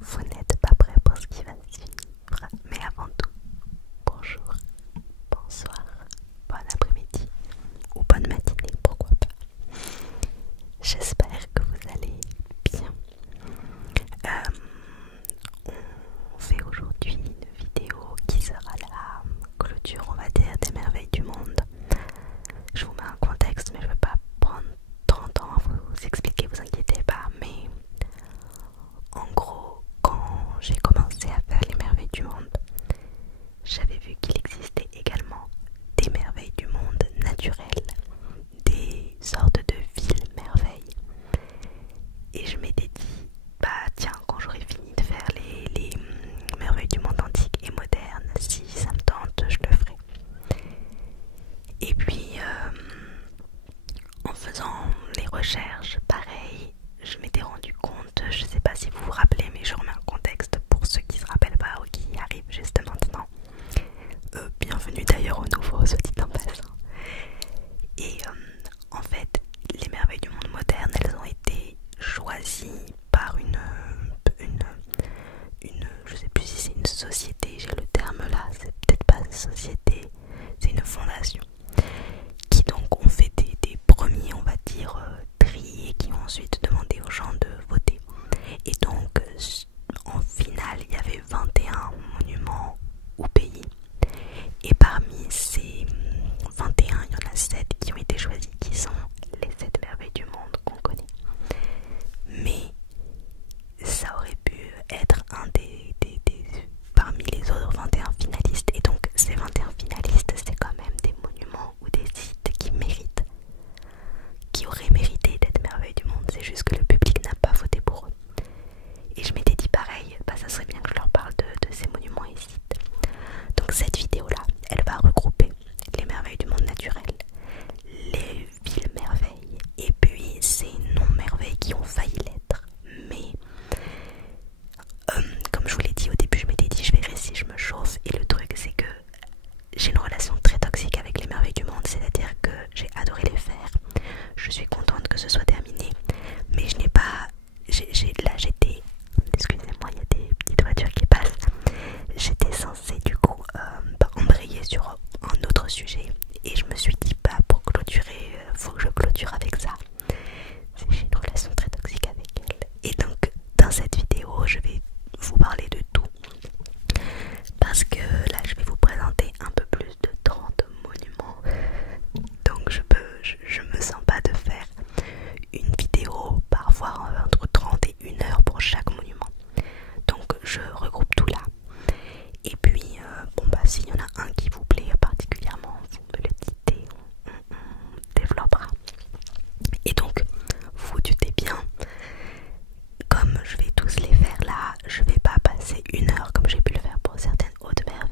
vous n'êtes pas prêts pour ce qui va suivre. Mais avant tout, bonjour, bonsoir, bon après-midi ou bonne matinée, pourquoi pas. J'espère que vous allez bien. On fait aujourd'hui une vidéo qui sera la clôture, on va dire, des merveilles du monde. Je vous mets un contexte, mais je ne vais pas prendre tant de temps à vous expliquer, vous inquiétez pas. Mais en gros, quand j'ai commencé à faire les merveilles du monde, j'avais vu qu'il existait également des merveilles du monde naturelles, des sortes de villes merveilles. Et je m'étais dit, bah tiens, quand j'aurai fini de faire les merveilles du monde antique et moderne, si ça me tente, je le ferai. Et puis, en faisant les recherches, pareil, je m'étais rendu compte, je sais pas si vous vous rappelez, mais je remets un contexte pour ceux qui se rappellent pas ou qui arrivent juste maintenant. Bienvenue d'ailleurs au nouveau, soit dit en passant. Et en fait, les merveilles du monde moderne, elles ont été choisies par je sais plus si c'est une société, j'ai le terme là, c'est peut-être pas une société, c'est une fondation, qui donc ont fait des premiers, on va dire, tri, et qui ont ensuite demandé aux gens de voter. Et donc, en finale, il y avait 21 monuments ou pays. Et parmi ces 21, il y en a 7 qui ont été choisis, qui sont les 7 merveilles du monde qu'on connaît. Mais ça aurait pu être un parmi les autres 21 finalistes. Et donc, ces 21 finalistes, c'est quand même des monuments ou des sites qui auraient mérité d'être merveilles du monde. C'est juste que le public n'a pas voté pour eux. Et je m'étais dit pareil, bah ça serait bien que je leur parle de ces monuments et sites. Donc cette vidéo là, elle va regrouper les merveilles du monde naturel, les villes merveilles, et puis ces non-merveilles qui ont failli l'être. Mais comme je vous l'ai dit au début, je m'étais dit je verrai si je me chauffe. Et le truc c'est que j'ai une relation très toxique avec les merveilles du monde, c'est-à-dire que j'ai adoré les faire. Je suis contente que ce soit terminé, mais je n'ai pas... Là j'étais... Excusez-moi, il y a des petites voitures qui passent. J'étais censée du coup embrayer sur un autre sujet. Et je me suis dit, bah pour clôturer, faut que je clôture avec ça. J'ai une relation très toxique avec elle. Et donc dans cette vidéo, je vais vous parler de tout. Parce que là je vais vous présenter un peu plus de 30 monuments. Donc je me sens pas de faire une vidéo parfois entre 30 et 1 heure pour chaque monument. Donc je regroupe tout là. Et puis bon bah s'il y en a un qui vous plaît particulièrement, vous me le dites et on développera. Et donc vous vous doutez bien, comme je vais tous les faire là, je vais pas passer 1 heure comme j'ai pu le faire pour certaines autres merveilles.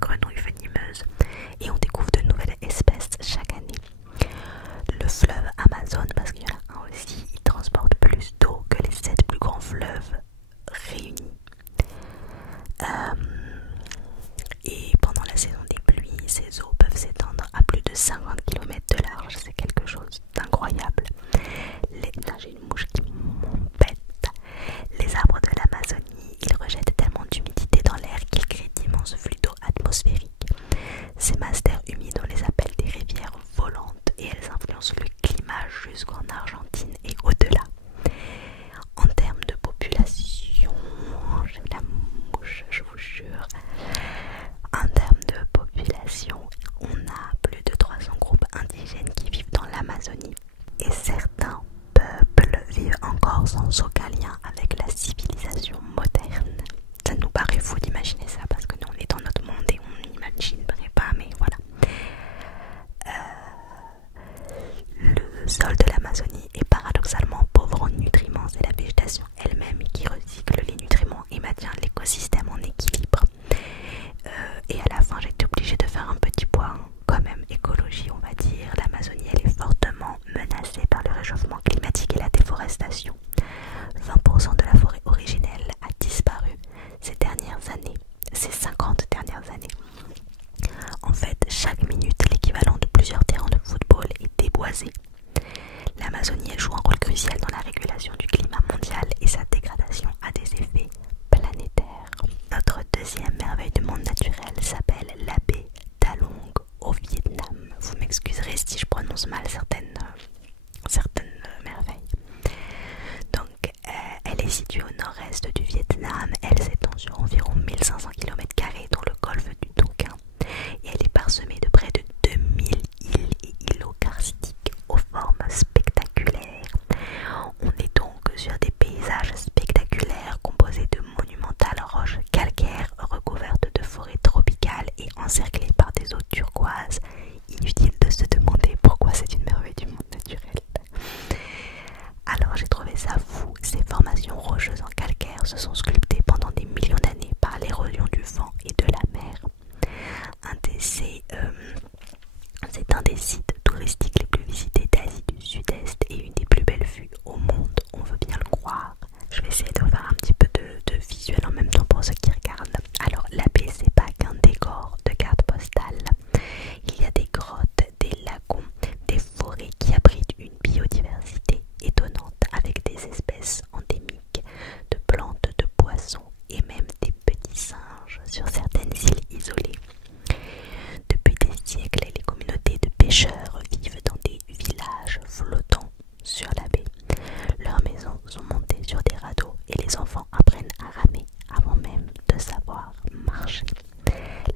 grenouilles venimeuses et on découvre de nouvelles espèces chaque année. Le fleuve Amazon, parce qu'il y en a un aussi, il transporte plus d'eau que les 7 plus grands fleuves réunis. Et pendant la saison des pluies, ces eaux peuvent s'étendre à plus de 50 km de large. C'est quelque chose d'incroyable. Là, j'ai une mouche qui m'embête. Les arbres de l'Amazonie, ils rejettent tellement d'humidité dans l'air qu'ils créent d'immenses flux d'eau atmosphériques. Ces masses d'air humide, on les appelle des rivières volantes et elles influencent le climat jusqu'en Argentine et au-delà. En termes de population, j'ai la mouche, je vous jure. En termes de population, on a plus de 300 groupes indigènes qui vivent dans l'Amazonie. Et certains peuples vivent encore sans aucun lien avec la civilisation moderne. Ça nous paraît fou d'imaginer ça parce que nous on est dans notre monde et on n'imaginerait pas, mais voilà. Le sol de l'Amazonie est paradoxalement pauvre en nutriments. C'est la végétation elle-même qui recycle les nutriments et maintient l'écosystème en équilibre. Et à la fin j'ai été obligée de faire un petit point quand même écologie, on va dire. L'Amazonie elle est fortement menacée par le réchauffement climatique et la déforestation. 20% de la forêt originelle a disparu ces dernières années, ces 50 dernières années. En fait, chaque minute, l'équivalent de plusieurs terrains de football est déboisé. L'Amazonie elle joue un rôle crucial dans la régulation du climat mondial et sa dégradation a des effets planétaires. Notre deuxième merveille du monde naturel s'appelle la baie d'Along au Vietnam. Vous m'excuserez si je prononce mal certaines merveilles. Donc, elle est située au nord-est du Vietnam. Elle s'étend sur environ 1500 km² dans le golfe du Tonkin. Et elle est parsemée de près de 2000 îles et îlots karstiques aux formes spectaculaires. On est donc sur des paysages spectaculaires composés de monumentales roches calcaires recouvertes de forêts tropicales et encerclées par des eaux turquoises. Inutile de se demander pourquoi c'est une merveille du monde naturel. Alors j'ai trouvé ça fou, ces formations rocheuses en calcaire se sont sculptées pendant des millions d'années par l'érosion du vent et de la mer. C'est un des sites touristiques les plus visités d'Asie du Sud-Est et une des plus belles vues au monde, on veut bien le croire. Je vais essayer de faire un petit peu de visuel en même temps pour ceux qui regardent. Alors la baie c'est pas qu'un décor de carte postale. Il y a des grottes, des lagons, des forêts qui abritent une biodiversité étonnante avec des espèces endémiques de plantes, de poissons et même des petits singes sur certaines îles isolées. Depuis des siècles, les communautés de pêcheurs vivent dans des villages flottants sur la baie. Leurs maisons sont montées sur des radeaux et les enfants apprennent à ramer avant même de savoir marcher.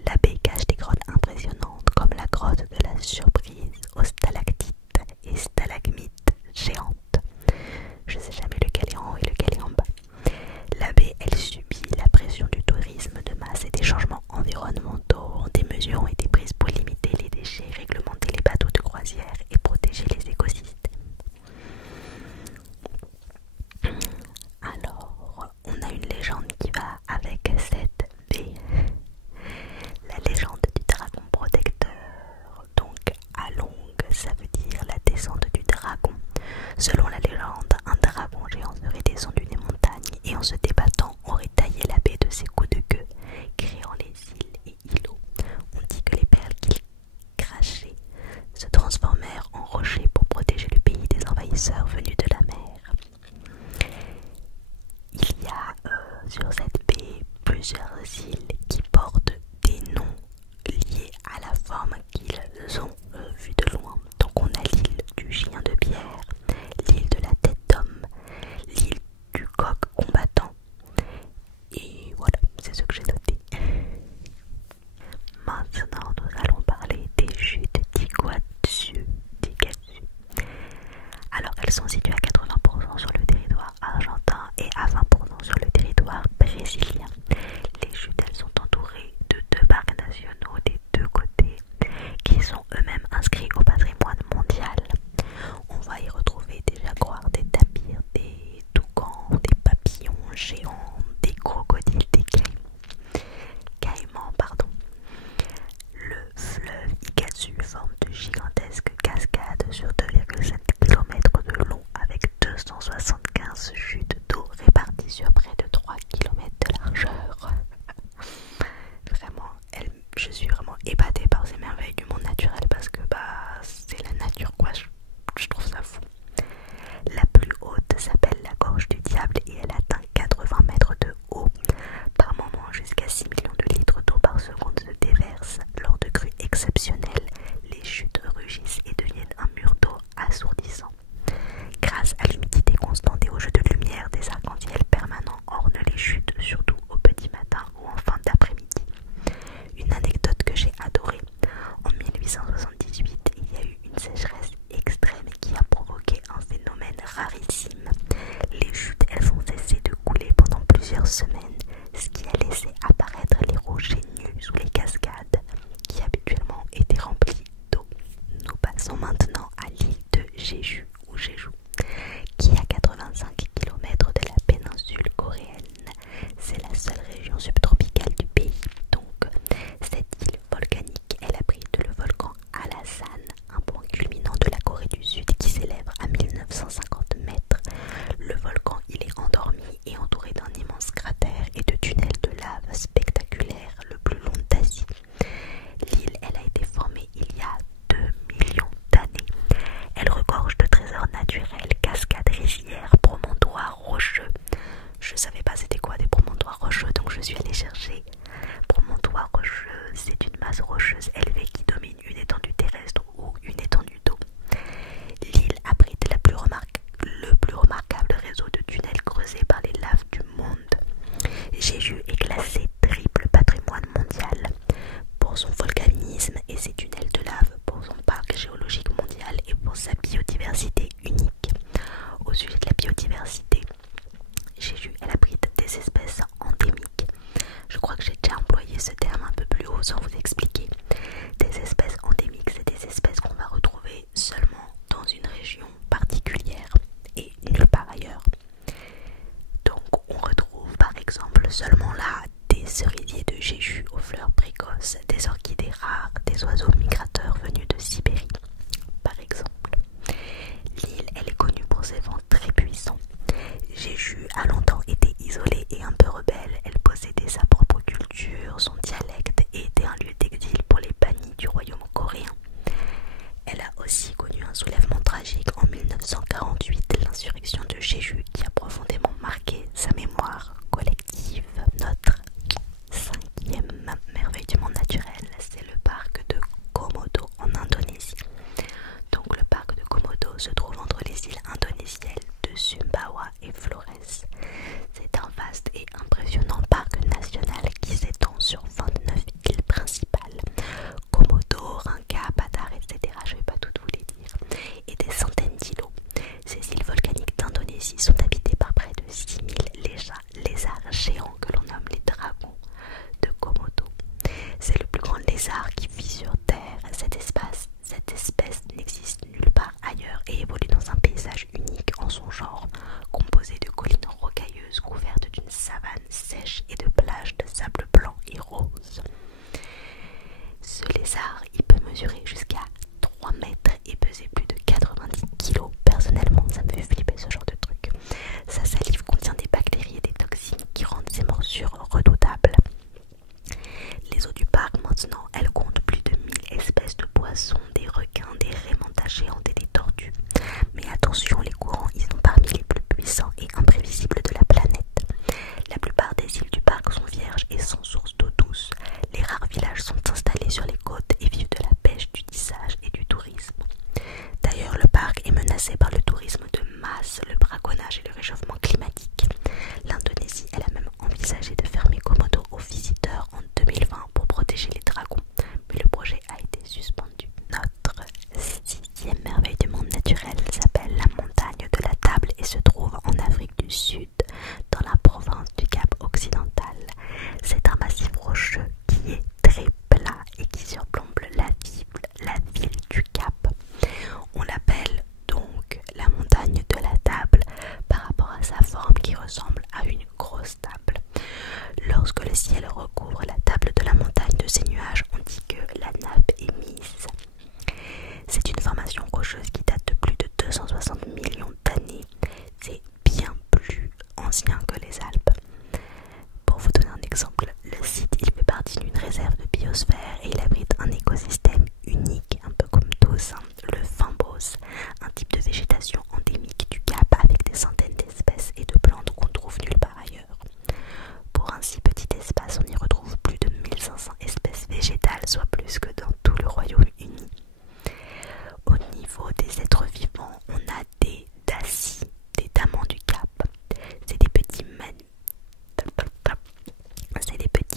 La baie cache des grottes impressionnantes comme la grotte de la surprise aux stalactites et stalagmites géantes. Je sais jamais lequel est en haut et lequel est en bas. La baie, elle subit la pression du tourisme de masse et des changements environnementaux. Des mesures ont été prises pour limiter les déchets, réglementer les bateaux de croisière et protéger les écosystèmes. Alors, on a une légende qui va avec cette baie. La légende du dragon protecteur. Donc, Along, ça veut dire la descente du dragon. Selon la légende, un dragon géant serait descendu des montagnes et en se débattant aurait taillé la baie de ses coups de queue, créant les îles et îlots. On dit que les perles qu'il crachait se transformèrent en rochers pour protéger le pays des envahisseurs venus de la mer. Il y a sur cette baie plusieurs îles qui portent des noms liés à la forme qu'ils ont vue de loin. Donc on a l'île du chien de pierre, l'île de la tête d'homme, l'île du coq combattant. Et voilà, c'est ce que j'ai noté. Maintenant, nous allons parler des chutes d'Iguazu. Alors, elles sont situées à 80% sur le territoire argentin et à 20% sur le territoire brésilien. Les chutes, elles sont entourées de 2 parcs nationaux des 2 côtés qui sont eux-mêmes terrasses rocheuses élevées qui dominent une étendue terrestre ou une étendue d'eau. L'île abrite le plus remarquable réseau de tunnels creusés par les laves du monde. Jeju est classé triple patrimoine mondial pour son volcanisme et ses tunnels de lave, pour son parc géologique mondial et pour sa biodiversité unique. Au sujet de la biodiversité, Jeju elle abrite des espèces endémiques. Je crois que j'ai déjà employé ce terme un peu plus haut sans vous expliquer. Des espèces endémiques, c'est des espèces qu'on va retrouver seulement dans une région particulière et nulle part ailleurs. Donc on retrouve par exemple seulement là des cerisiers de Jeju aux fleurs précoces, des orchidées rares, des oiseaux migrateurs venus de Sibérie par exemple. L'île elle est connue pour ses vents très puissants. Jeju a longtemps été isolée et un peu rebelle. Elle possédait sa propre culture, son dialecte et était un lieu d'exil pour les bannis du royaume coréen. Elle a aussi connu un soulèvement tragique en 1948, l'insurrection de Jeju, qui a profondément marqué sa mémoire collective. Notre 5e merveille du monde naturel, c'est le parc de Komodo en Indonésie. Donc le parc de Komodo se trouve entre les îles indonésiennes de Sumbawa et Flores. C'est un vaste et impressionnant parc national qui s'étend sur 29 îles principales. Komodo, Rinca, Padar, etc. Je ne vais pas toutes vous les dire. Et des centaines d'îlots. Ces îles volcaniques d'Indonésie sont habitées par près de 6000 lézards géants que l'on nomme les dragons de Komodo. C'est le plus grand lézard qui vit sur Terre. Cette espèce n'existe nulle part ailleurs et évolue dans un paysage unique en son genre, composé de collines rocailleuses couvertes d'une savane sèche et de plages de sable blanc et rose. Ce lézard, il peut mesurer jusqu'à 3 mètres et peser plus de 90 kilos. Personnellement, ça me fait flipper ce genre de truc. Sa salive contient des bactéries et des toxines qui rendent ses morsures redoutables. Les eaux du parc maintenant, elles comptent plus de 1000 espèces de poissons, des requins, des raies mantas géantes et des tortues. Mais attention, les courants, ils sont parmi les plus puissants et imprévisibles de la planète. La plupart des îles du parc sont vierges et sans source d'eau douce. Les rares villages sont installés sur les côtes et vivent de la pêche, du tissage et du tourisme. D'ailleurs, le parc est menacé par le tourisme de masse, le braconnage et le réchauffement climatique. L'Indonésie, elle a même envisagé de fermer Komodo aux visiteurs en 2020 pour protéger les dragons, mais le projet a été suspendu. Notre 6e merveille du monde naturel s'appelle la montagne de la Table et se trouve en Afrique du Sud, dans la province du Cap occidental. C'est un massif rocheux qui est très plat et qui surplombe la ville du Cap. On l'appelle donc la montagne de la Table par rapport à sa forme qui ressemble à une grosse table. Lorsque le ciel recouvre la table de la montagne de ces nuages, on dit que la nappe est mise. C'est une formation rocheuse qui date de plus de 260 millions d'années. C'est bien plus ancien que les Alpes. Pour vous donner un exemple, le site il fait partie d'une réserve de biosphère et il abrite un écosystème unique, un peu comme tous, le fynbos, un type de végétation endémique du Cap avec des centaines d'espèces et de plantes qu'on trouve nulle part ailleurs. Pour un si petit espace, on y retrouve plus de 1500 espèces végétales, soit plus que dans tout le Royaume-Uni. Au niveau des êtres vivants, on a des dacis, des damans du Cap. C'est des petits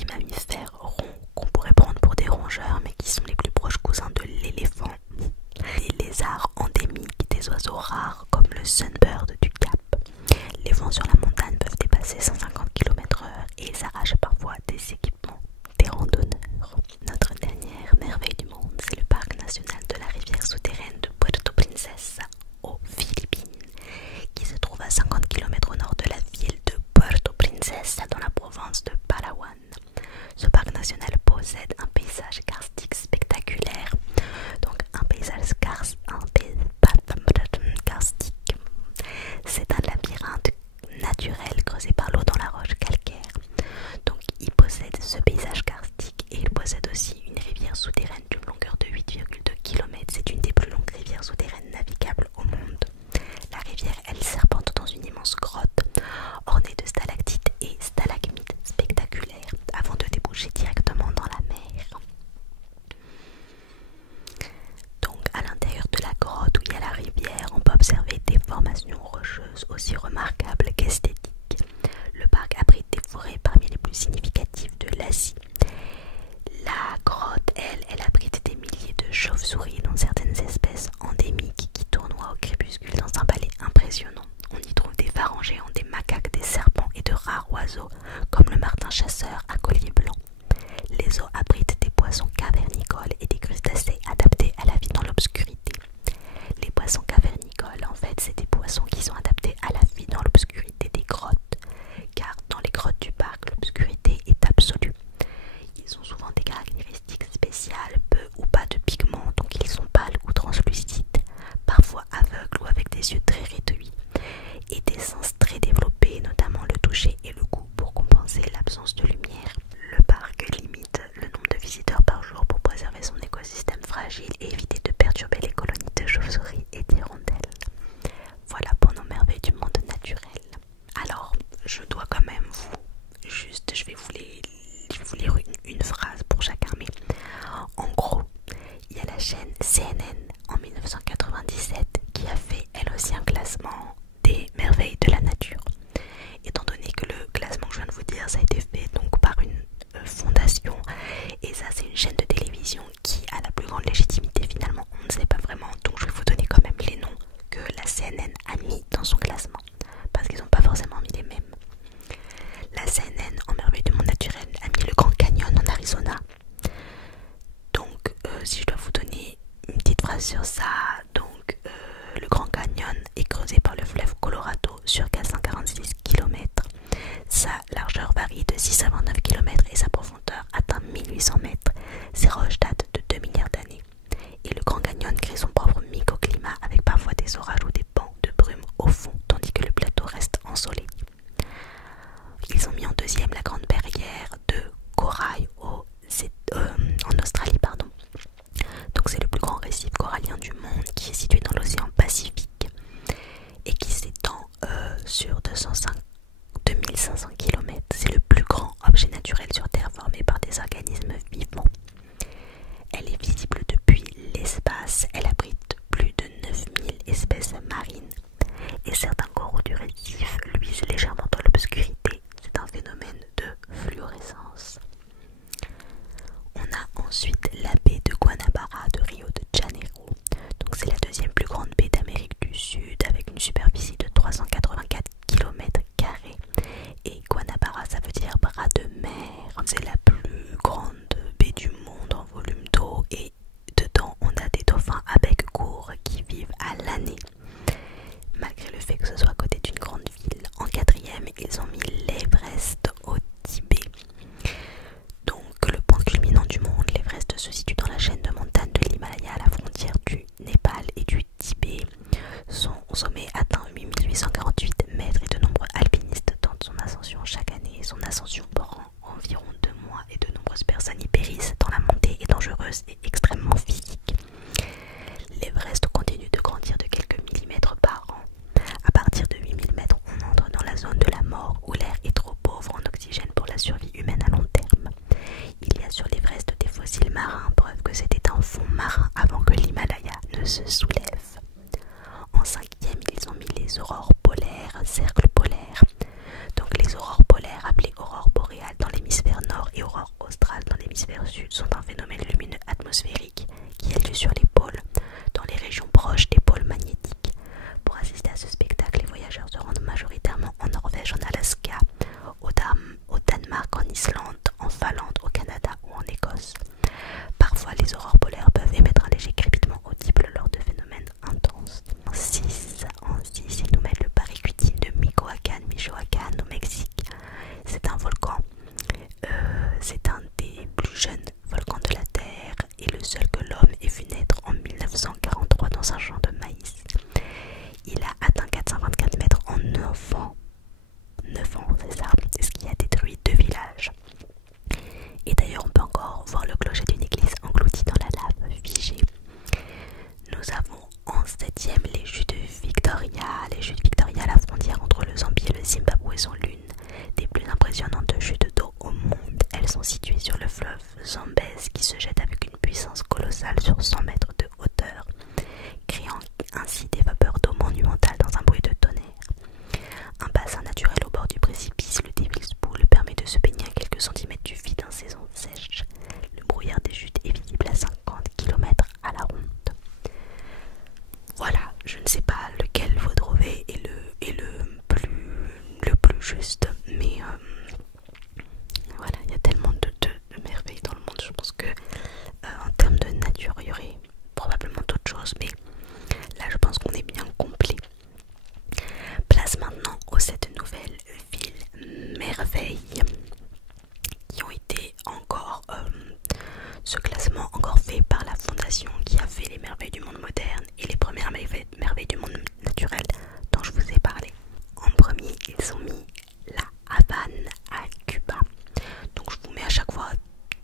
mammifères ronds qu'on pourrait prendre pour des rongeurs, mais qui sont les plus proches cousins de l'éléphant. Des lézards endémiques, des oiseaux rares comme le sunbird du Cap. Les vents sur la montagne peuvent dépasser 150 km/h et ils arrachent parfois des équipements des randonneurs. Notre dernière merveille du monde, c'est le parc national de la rivière souterraine de Puerto Princesa aux Philippines, qui se trouve à 50 km au nord de la ville de Puerto Princesa dans la province de Palawan. Ce parc national possède un paysage karstique spectaculaire. Donc un paysage karstique, faciales, peu ou pas de pigments, donc ils sont pâles ou translucides, parfois aveugles ou avec des yeux très réduits, et des sens très développés, notamment le toucher et le goût pour compenser l'absence de lumière. Le parc limite le nombre de visiteurs par jour pour préserver son écosystème fragile et éviter de perturber les colonies de chauves-souris et d'hirondelles. Voilà pour nos merveilles du monde naturel. Alors, je dois quand même je vais vous lire une phrase pour chacun, mais en gros, il y a la chaîne CNN en 1997 qui a fait elle aussi un classement des merveilles de la nature. Étant donné que le classement que je viens de vous dire, ça a été fait donc par une fondation, et ça c'est une chaîne de télévision qui a la plus grande légitimité finalement, on ne sait pas vraiment, donc je vais vous donner quand même les noms que la CNN a mis dans son classement, parce qu'ils n'ont pas forcément mis les mêmes. La CNN en merveille du monde naturel a mis le Grand Canyon en Arizona. Donc si je dois vous donner une petite phrase sur ça, donc le Grand Canyon est creusé par le fleuve Colorado sur 446 km. Sa largeur varie de 6 à 29 km et sa profondeur atteint 1800 mètres. Ces roches datent de 2 milliards d'années. Et le Grand Canyon crée son propre microclimat avec parfois des orages ou des bancs de brume au fond, tandis que le plateau reste ensoleillé. Ils ont mis en deuxième la grande barrière de corail en Australie. Donc c'est le plus grand récif corallien du monde qui est situé dans l'océan Pacifique et qui s'étend sur 2500 km. C'est le plus grand objet naturel sur Terre formé par des organismes vivants. Elle est visible depuis l'espace. Elle abrite plus de 9000 espèces marines. Et certains coraux du récif luisent légèrement dans l'obscurité. C'est un phénomène de fluorescence. On a ensuite la baie de Guanabara de Rio de Janeiro. Donc c'est la deuxième plus grande baie d'Amérique du Sud avec une superficie de 384 km². Et Guanabara, ça veut dire bras de mer. C'est la plus grande baie du monde en volume d'eau et dedans on a des dauphins à bec court qui vivent à l'année. Malgré le fait que ce soit à côté d'une grande ville. En quatrième, ils ont mis l'Everest au Tibet. Donc le point culminant du monde, l'Everest se situe dans la chaîne de montagnes de l'Himalaya à la frontière du Népal et du Tibet. Son sommet atteint 8848 mètres et de nombreux alpinistes tentent son ascension chaque année. Son ascension prend environ 2 mois et de nombreuses personnes y périssent tant la montée est dangereuse et extrêmement physique. L'Everest continue de grandir de quelques millimètres par an. À partir de 8000 mètres, on entre dans la zone de la mort où l'air est trop pauvre en oxygène pour la survie humaine à long terme. Il y a sur l'Everest des fossiles marins, preuve que c'était un fond marin avant que l'Himalaya ne se soulève. En cinquième, ils ont mis les aurores polaires, cercles polaires. Donc les aurores polaires, appelées aurores boréales dans l'hémisphère nord et aurores australes dans l'hémisphère sud, sont un phénomène lumineux atmosphérique qui a lieu sur les pôles, dans les régions proches des pôles magnétiques. Pour assister à ce spectacle, les voyageurs se rendent majoritairement en Norvège, en Alaska, au Danemark, en Islande, en Finlande, au Canada ou en Écosse. Parfois, les aurores polaires peuvent émettre un léger crépitement audible lors de phénomènes intenses. En 6, ils nous mettent le Paricutín de Michoacán au Mexique. C'est un volcan. C'est un des plus jeunes volcans de la Terre et le seul que l'homme ait vu naître en 1943 dans un champ de maïs. Il a atteint 424 mètres en 9 ans. 9 ans, c'est ça, ce qui a détruit 2 villages. Et d'ailleurs, on peut encore voir le clocher d'une église englouti dans la Ce classement encore fait par la fondation qui a fait les merveilles du monde moderne et les premières merveilles du monde naturel dont je vous ai parlé. En premier, ils ont mis la Havane à Cuba. Donc je vous mets à chaque fois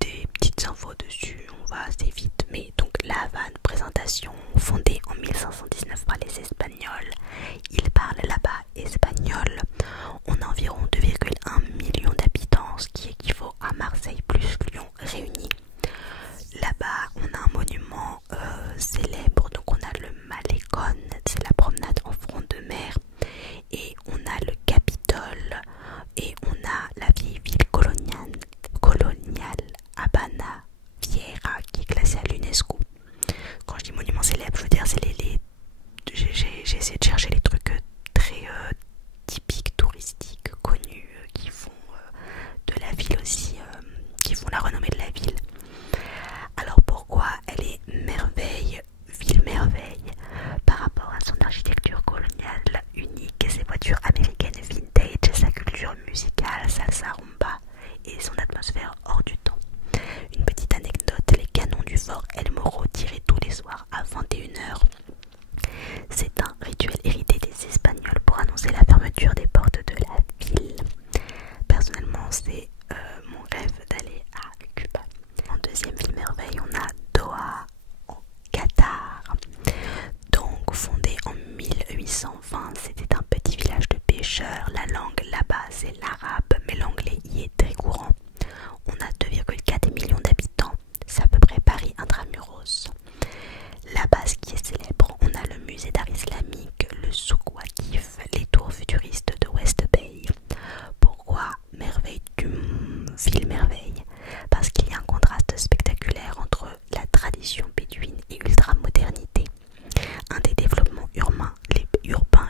des petites infos dessus, on va assez vite. Mais donc la Havane, présentation fondée en 1519 par les Espagnols. Ils parlent là-bas espagnol. On a environ 2,1 millions d'habitants, ce qui équivaut à Marseille plus Lyon réunis. Là-bas, on a un monument célèbre, donc on a le Malecón, c'est la promenade en front de mer, et on a le Capitole, et on a la vieille ville coloniale Habana Vieja, qui est classée à l'UNESCO. Quand je dis monument célèbre, je veux dire c'est j'ai essayé de chercher les trucs très typiques, touristiques, connus, qui font de la ville aussi, qui font la renommée de la ville. Alors pourquoi elle est merveille, ville merveille, par rapport à son architecture coloniale unique, ses voitures américaines vintage, sa culture musicale, salsa rumba et son atmosphère hors du temps. Une petite anecdote, les canons du fort El Morro tirés tous les soirs à 21h. C'est un rituel hérité des Espagnols pour annoncer la fermeture des portes de la ville. Personnellement, c'est mon rêve d'aller à Cuba. En deuxième ville merveille, on a Doha, en Qatar. Donc, fondé en 1820, c'était un petit village de pêcheurs. La langue là-bas, c'est l'arabe, mais l'anglais y est très courant. On a 2,4 millions d'habitants. C'est à peu près Paris intramuros. Là-bas, ce qui est célèbre, on a le musée d'art islamique, le souk Waqif, les tours futuristes de West Bay. Pourquoi merveille du ville merveille? Parce qu'il y a un contraste spectaculaire entre la tradition bédouine et ultra-modernité. Un des développements urbains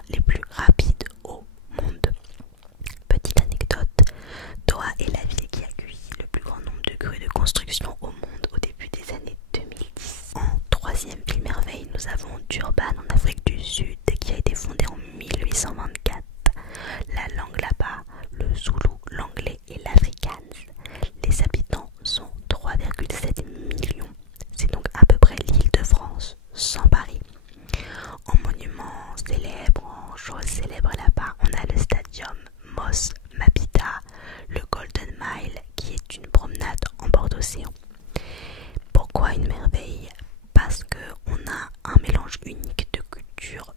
les plus rapides au monde. Petite anecdote, Doha est la ville qui accueille le plus grand nombre de crues de construction au monde au début des années 2010. En troisième ville merveille, nous avons Durban en Afrique du Sud qui a été fondée en 1824. La langue là-bas, le zoulou, l'anglais et l'afrikaans. Les habitants sont 3,7 millions. C'est donc à peu près l'île de France sans Paris. En monument célèbre, en chose célèbre là-bas, on a le stadium Mos Mabida, le Golden Mile qui est une promenade en bord d'océan. Pourquoi une merveille? Parce qu'on a un mélange unique de cultures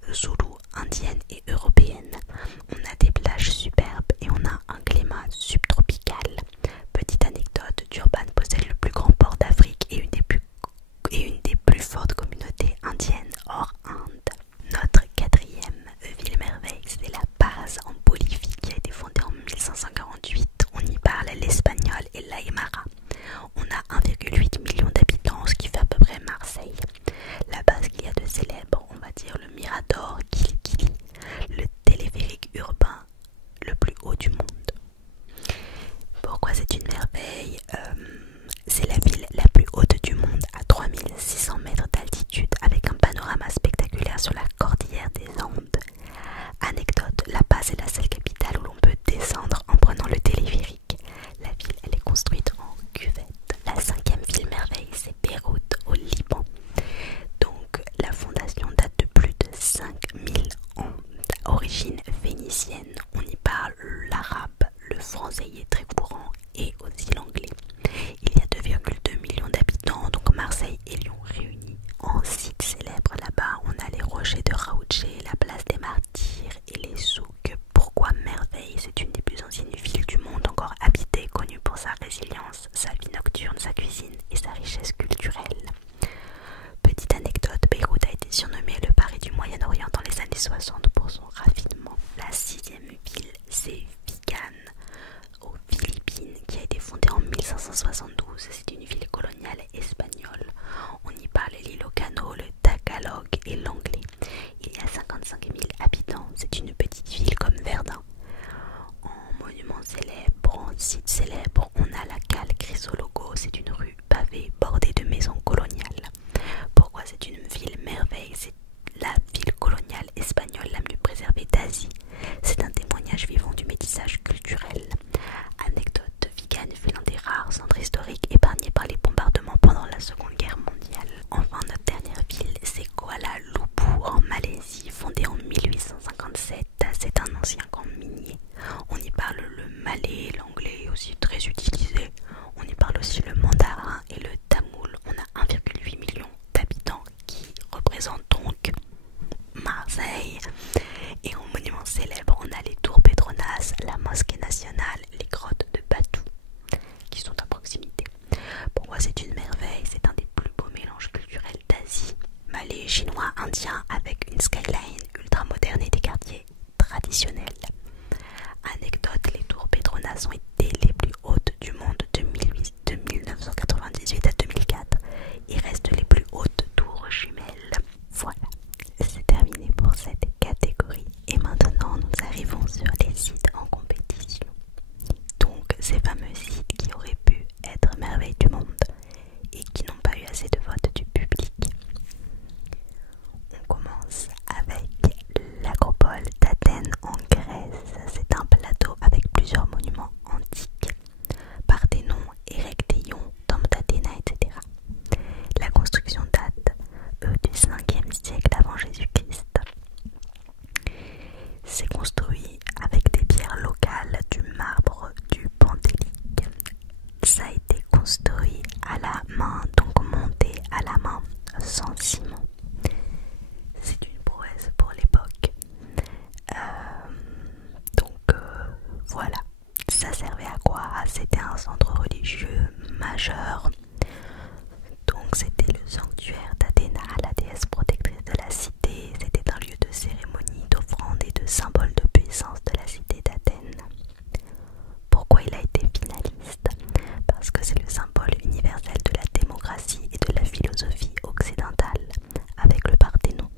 palais chinois indien avec une skyline ultra moderne et des quartiers traditionnels. Anecdote, les tours Petronas ont été les plus hautes du monde de 1998 à 2004 et restent les plus hautes tours jumelles. Voilà, c'est terminé pour cette catégorie et maintenant nous arrivons sur les sites en compétition. Donc ces fameux sites qui auraient pu être merveilles du monde et qui n'ont pas eu assez de votes du public. On commence avec l'acropole d'Athènes en Grèce. C'est un plateau avec plusieurs monuments antiques, Parthénon, Héracléon, Temple d'Athéna, etc. La construction date du 5e siècle avant Jésus-Christ. C'est construit avec des pierres locales, du marbre, du pentélique. Ça a été construit à la main, donc monté à la main, sans ciment. C'est une prouesse pour l'époque. Voilà. Ça servait à quoi? C'était un centre religieux majeur. Donc c'était le sanctuaire d'Athéna, la déesse protectrice de la cité. C'était un lieu de cérémonie, d'offrande et de symbole de puissance de la cité d'Athènes. Pourquoi il a été finaliste? Parce que c'est le symbole universel de la démocratie et de la philosophie occidentale avec le Parthénon.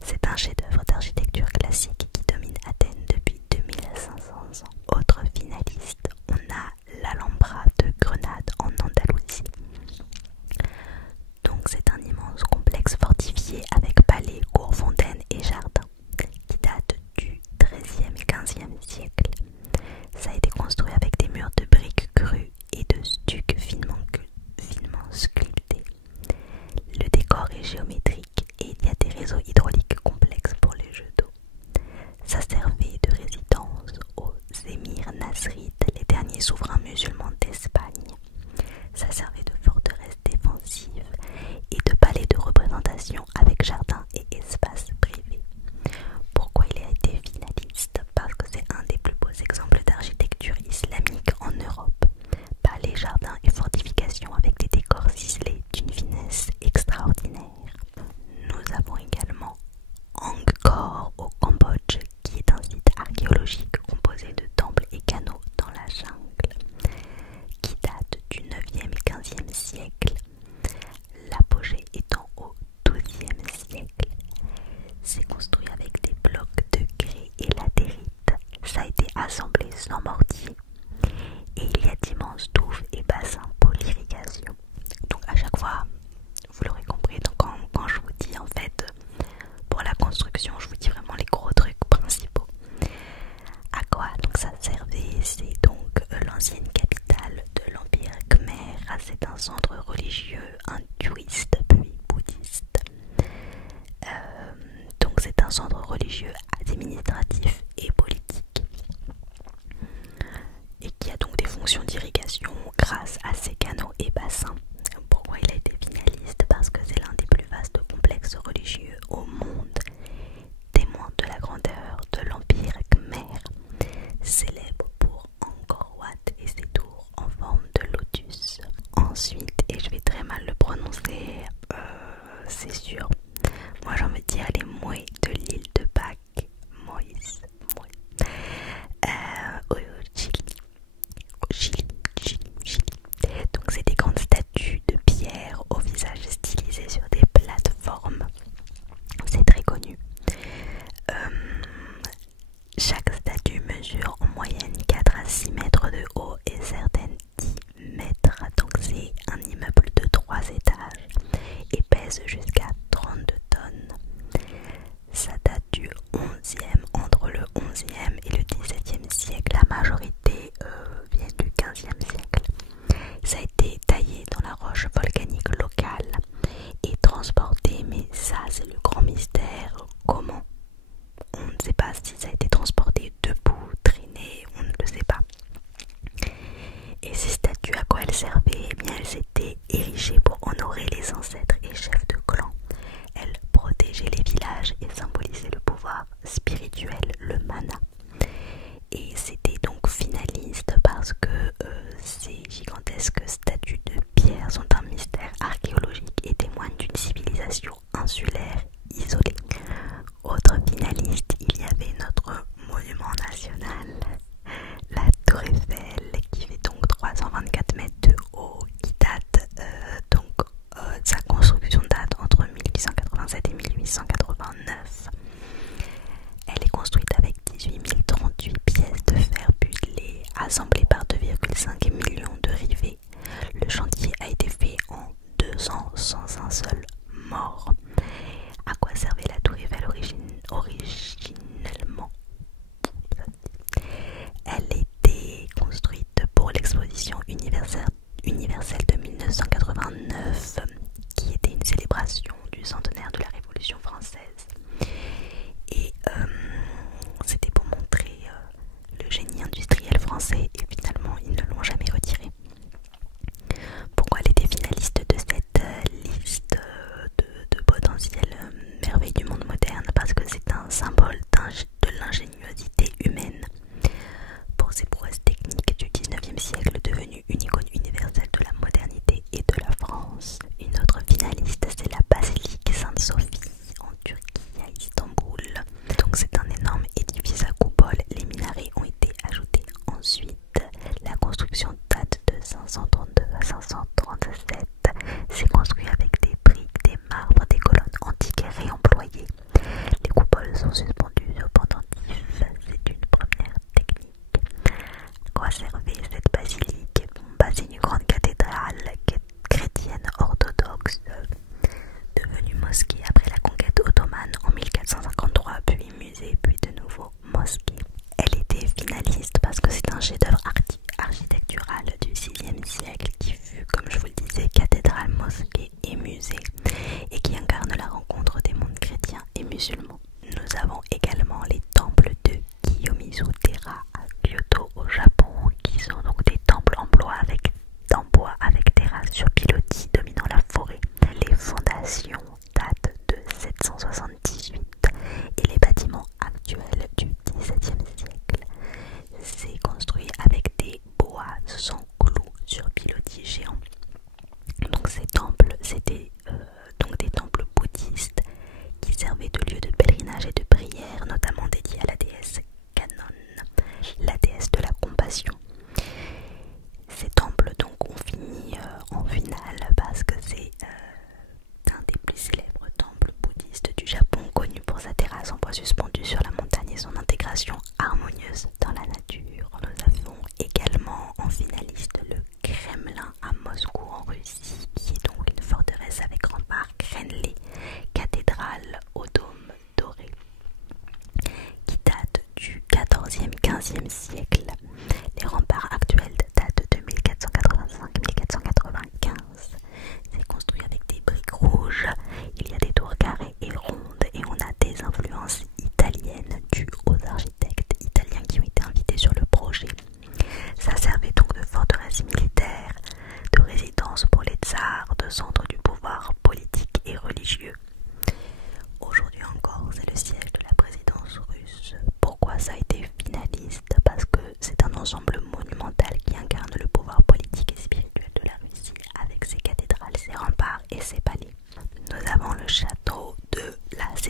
C'est un chef-d'œuvre d'architecture classique qui domine Athènes depuis 2500 ans. Autre finaliste, on a l'Alhambra de Grenade en Andalousie. Donc c'est un immense complexe fortifié avec palais, cours, fontaines et jardins qui date du XIIIe et XVe siècle. Ça a été construit avec des murs de briques crues et de stucs finement sculptés. Le décor est géométrique et il y a des réseaux hydrauliques complexes pour les jets d'eau. Ça servait de résidence aux émirs nasrides, les derniers souverains musulmans d'Espagne. Ça servait de forteresse défensive et de palais de représentation avec jardin et espace privé. Pourquoi il a été finaliste? Parce que c'est un des plus beaux exemples d'architecture islamique en Europe. Palais, jardins et fortifications avec des décors ciselés d'une finesse extraordinaire. Nous avons également Angkor au Cambodge, qui est un site archéologique composé de temples et canaux dans la jungle, qui date du 9e et 15e siècle, l'apogée étant au 12e siècle. C'est construit avec des blocs de grès et latérite. Ça a été assemblé sans mortier et il y a d'immenses douves et bassins pour l'irrigation. Donc à chaque fois, vous l'aurez compris, donc quand je vous dis en fait pour la construction, je vous dis vraiment les gros trucs principaux. À quoi donc ça servait? C'est donc l'ancienne capitale de l'Empire Khmer. C'est un centre religieux, hindouiste puis bouddhiste. Donc c'est un centre religieux administratif et politique et qui a donc des fonctions d'irrigation grâce à ses canaux et bassins. Pourquoi il a été finaliste? Parce que c'est l'un des plus vastes complexes religieux au monde, témoin de la grandeur de l'Empire Khmer, célèbre pour Angkor Wat et ses tours en forme de lotus. Ensuite, et je vais très mal le prononcer, c'est sûr, moi j'ai envie de dire les mouets de l'île de Pâques, Moïse, au Chili. Donc c'est des grandes statues de pierre au visage stylisé sur des plateformes. C'est très connu. Chaque statue mesure en moyenne 4 à 6 mètres de haut et certaines 10 mètres. Donc c'est un immeuble de 3 étages et pèse jusqu'à 32 tonnes. Ça date du 11e, entre le 11e et le 17e siècle. La majorité vient du 15e siècle. Ça a été taillé dans la roche volcanique locale et transporté, mais ça c'est le grand mystère. Comment? On ne sait pas si ça a été transporté debout, traîné, on ne le sait pas. Et ces statues, à quoi elles servaient? Eh bien, elles étaient érigées pour honorer les ancêtres et chefs de clan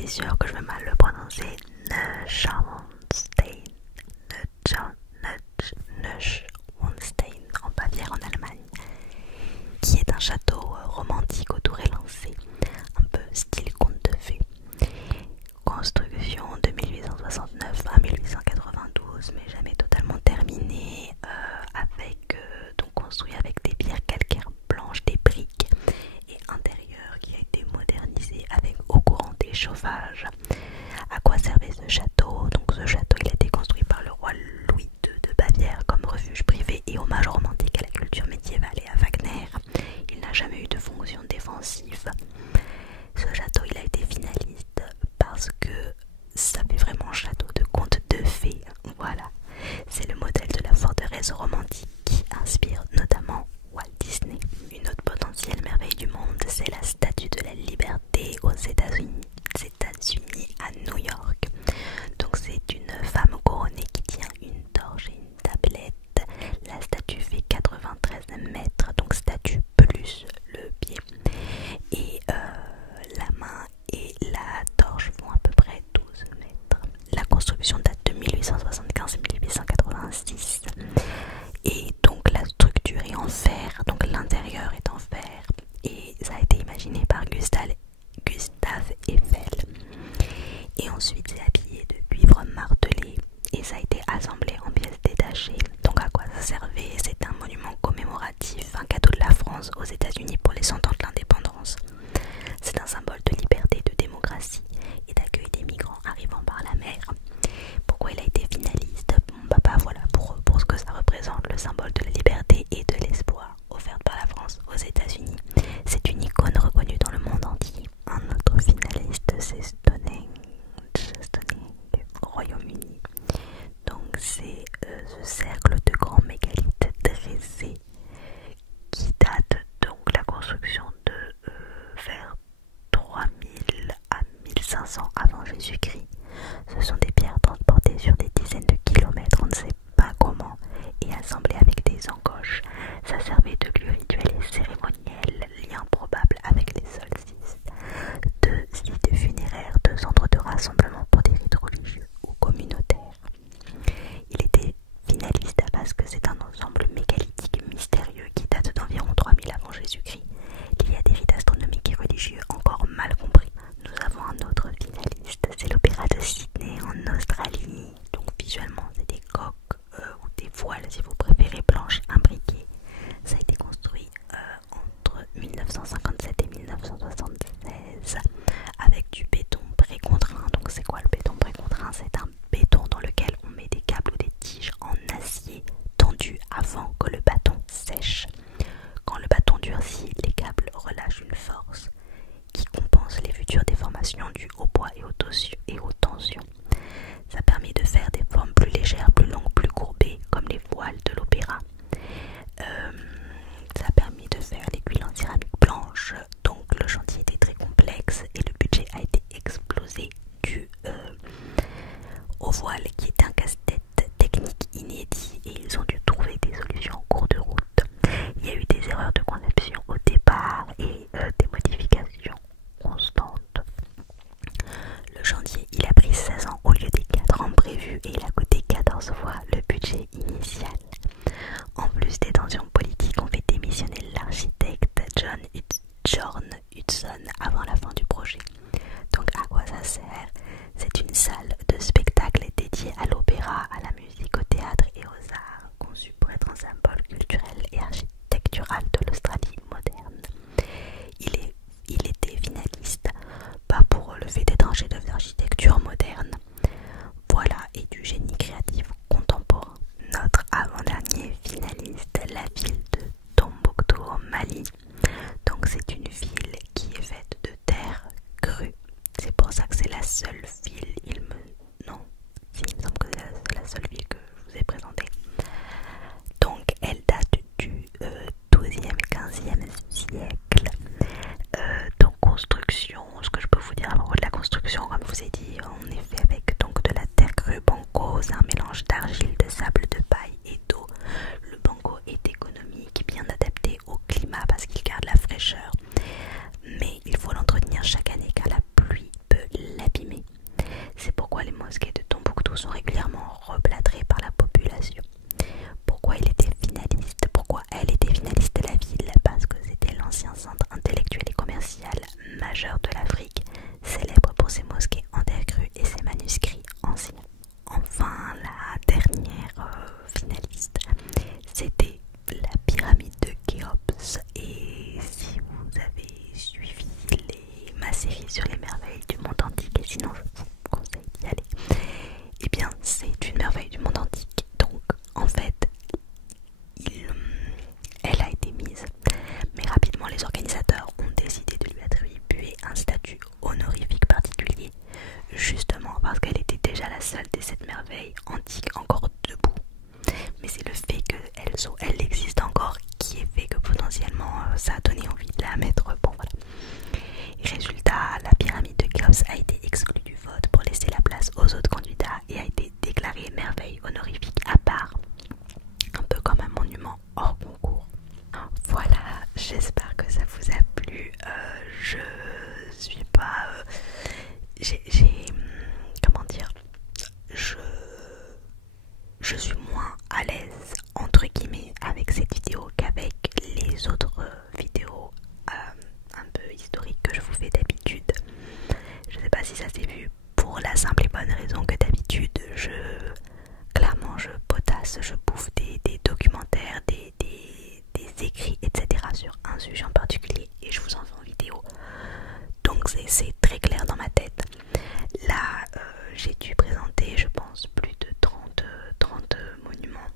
c'est sûr que je vais mal le prononcer, Neuschwanstein, Neuschwanstein en Bavière en Allemagne, qui est un château romantique aux tours élancées, un peu style conte de fées. Construction de 1869 à 1892, mais jamais totalement terminée, donc construit avec des pierres calcaires blanches, des briques, et intérieur qui a été modernisé avec eau courante et chauffage. À quoi servait ce château? Donc ce château il a été construit par le roi Louis II de Bavière comme refuge privé et hommage romantique à la culture médiévale et à Wagner. Il n'a jamais eu de fonction défensive. Ce château il a été finaliste parce que ça fait vraiment château de conte de fées. Voilà, c'est le modèle de la forteresse romantique qui inspire notamment Walt Disney. Une autre potentielle merveille du monde, c'est la Statue de la Liberté aux États-Unis à New York. Donc c'est une femme couronnée qui tient une torche et une tablette. La statue fait 93 mètres, donc statue plus le pied. Et la main et la torche font à peu près 12 mètres. La construction date de 1875-1886. Et donc la structure est en fer, donc l'intérieur est en fer. Et ça a été imaginé par Gustave Eiffel. Et ensuite c'est habillé de cuivre martelé et ça a été assemblé en pièces détachées. Donc à quoi ça servait? C'est un monument commémoratif, un cadeau de la France aux États-Unis pour les 100 ans de l'indépendance. C'est un symbole de liberté, de démocratie et d'accueil des migrants arrivant par la mer. Pourquoi il a été finaliste? Voilà, pour ce que ça représente, le symbole de la liberté et de l'espoir offerte par la France aux États-Unis. C'est une icône reconnue dans le monde entier. Un autre finaliste, c'est Stonehenge, Royaume-Uni. Donc c'est ce cercle de grands mégalithes dressés qui date donc la construction de vers 3000 à 1500 avant Jésus-Christ. Ce sont des pierres transportées sur des dizaines de kilomètres, on ne sait pas comment, et assemblées avec des encoches. Ça servait de lieu rituel et cérémoniel, lien probable avec les solstices, de sites funéraires, de centres de rassemblement pour des rites religieux ou communautaires. Il était finaliste parce que c'est un ensemble mégalithique mystérieux qui date d'environ 3000 avant Jésus-Christ. Il y a des rites astronomiques et religieux encore mal compris. Nous avons un autre finaliste, c'est l'opéra de Sydney en Australie. Donc visuellement c'est des coques ou des voiles si vous préférez blanches imbriquées. Ça a été construit entre 1957 et 1976 avec du béton précontraint. Donc c'est quoi le béton précontraint? C'est un béton dans lequel on met des câbles ou des tiges en acier tendu avant que le bâton sèche. Quand le bâton durcit, les câbles relâchent une force qui compense les futures déformations dues au poids et aux tensions. Ça permet de faire des formes plus légères, plus longues, plus courbées, comme les voiles de l'opéra. Ça a permis de faire l'aiguille en céramique blanche. Donc le chantier était très complexe et le budget a été explosé dû au voile qui était un casse-tête technique inédit et ils ont dû trouver des solutions en cours de route. Il y a eu des erreurs de conception au départ et des modifications constantes. Le chantier il a pris 16 ans au lieu des 4 ans prévus et il a coûté 14 fois le majeur de l'Afrique, célèbre pour ses mosquées en terre crue et ses manuscrits anciens. Enfin, la dernière finaliste, c'était la pyramide de Khéops. Et si vous avez suivi ma série sur les merveilles du monde antique, et sinon je vous conseille d'y aller, et bien c'est une merveille du monde antique. Donc en fait, elle a été mise, mais rapidement les organisateurs ont décidé de lui attribuer un statut honorifique particulier, justement parce qu'elle était déjà la seule des 7 merveilles antiques encore debout. Mais c'est le fait qu'elle existe encore qui est fait que potentiellement ça a donné envie de la mettre. Bon voilà. Et résultat, la pyramide de Khéops a été exclue du vote pour laisser la place aux autres candidats et a été déclarée merveille honorifique à part, un peu comme un monument hors concours. Voilà, j'espère que ça vous a plu. Je suis pas... comment dire, je suis moins à l'aise entre guillemets avec cette vidéo qu'avec les autres vidéos un peu historiques que je vous fais d'habitude. Je sais pas si ça s'est vu, pour la simple et bonne raison que d'habitude clairement je potasse, je bouffe des documentaires, des écrits, etc. sur un sujet en particulier et je vous en fais en vidéo. Donc c'est très clair dans ma tête. Là, j'ai dû présenter, je pense, plus de 30 monuments.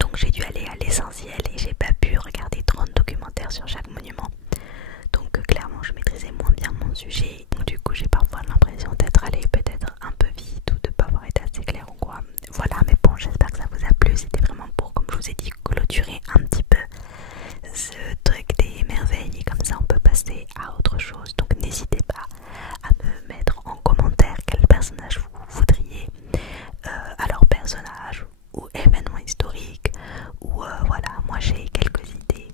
Donc j'ai dû aller à l'essentiel et j'ai pas pu regarder 30 documentaires sur chaque monument. Donc clairement, je maîtrisais moins bien mon sujet. Donc du coup, j'ai parfois l'impression d'être allée peut-être un peu vite ou de pas avoir été assez clair ou quoi. Voilà, mais bon, j'espère que ça vous a plu. C'était vraiment pour, comme je vous ai dit, clôturer un petit peu ce truc des merveilles et comme ça on peut passer à autre chose. Donc n'hésitez pas à me mettre en commentaire quel personnage vous voudriez, alors personnage ou événement historique, ou voilà, moi j'ai quelques idées.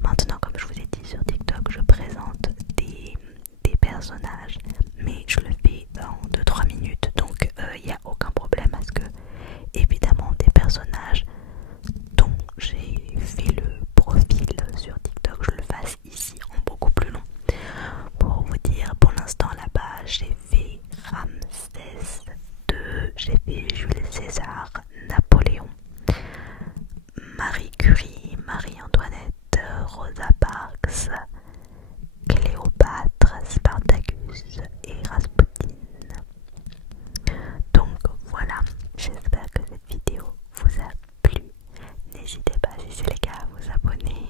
Maintenant, comme je vous ai dit sur TikTok, je présente des personnages, mais je le fais en 2-3 minutes, donc il n'y a aucun problème à ce que évidemment des personnages dont j'ai fait le profil sur TikTok, je le fasse ici en beaucoup plus long. Pour vous dire, pour l'instant là-bas, j'ai fait Ramsès II, j'ai fait Jules César, Napoléon, Marie Curie, Marie-Antoinette, Rosa Parks, Cléopâtre, Spartacus et Rasputin. Donc voilà, j'espère que cette vidéo vous a plu. N'hésitez pas, si c'est le cas, à vous abonner,